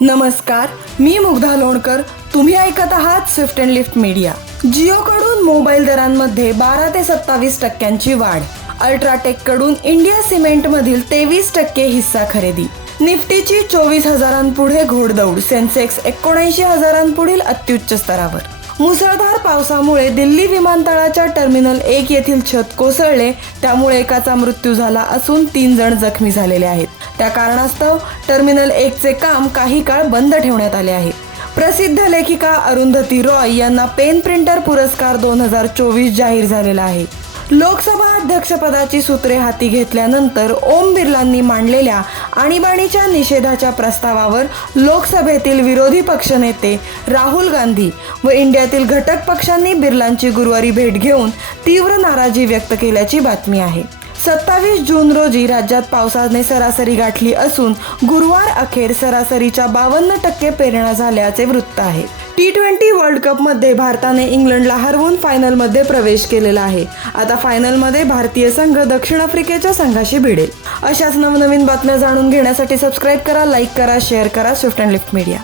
नमस्कार, मी मुग्धा लोणकर. तुम्ही ऐकत आहात स्विफ्ट अँड लिफ्ट मीडिया. जिओकडून मोबाईल दरांमध्ये 12 ते 27% वाढ. अल्ट्राटेककडून इंडिया सिमेंटमधील 23% हिस्सा खरेदी. निफ्टीची 24,000 घोडदौड. सेन्सेक्स 79,000 अत्युच्च स्तरावर. मुसळधार पावसामुळे दिल्ली विमानतळाच्या टर्मिनल 1 येथील छत कोसळले, त्यामुळे एकाचा मृत्यू झाला असून 3 जण जखमी झालेले आहेत. त्या कारणास्तव टर्मिनल 1 चे काम काही काळ बंद ठेवण्यात आले आहे. प्रसिद्ध लेखिका अरुंधती रॉय यांना पेन प्रिंटर पुरस्कार 2024 जाहीर झालेला आहे. लोकसभा अध्यक्षपदाची सूत्रे हाती घेतल्यानंतर ओम बिर्लांनी मांडलेल्या आणीबाणीच्या निषेधाच्या प्रस्तावावर लोकसभेतील विरोधी पक्षनेते राहुल गांधी व इंडियातील घटक पक्षांनी बिर्लांची गुरुवारी भेट घेऊन तीव्र नाराजी व्यक्त केल्याची बातमी आहे. 27 जून रोजी राज्यात पावसाने सरासरी गाठली असून गुरुवार अखेर सरासरीच्या 52% पेरण्या झाल्याचे वृत्त आहे. T20 वर्ल्ड कपमध्ये भारताने इंग्लंडला हरवून फायनलमध्ये प्रवेश केलेला आहे. आता फायनलमध्ये भारतीय संघ दक्षिण आफ्रिकेच्या संघाशी भिडेल. अशाच नवनवीन बातम्या जाणून घेण्यासाठी सबस्क्राईब करा, लाईक करा, शेअर करा स्विफ्ट अँड लिफ्ट मीडिया.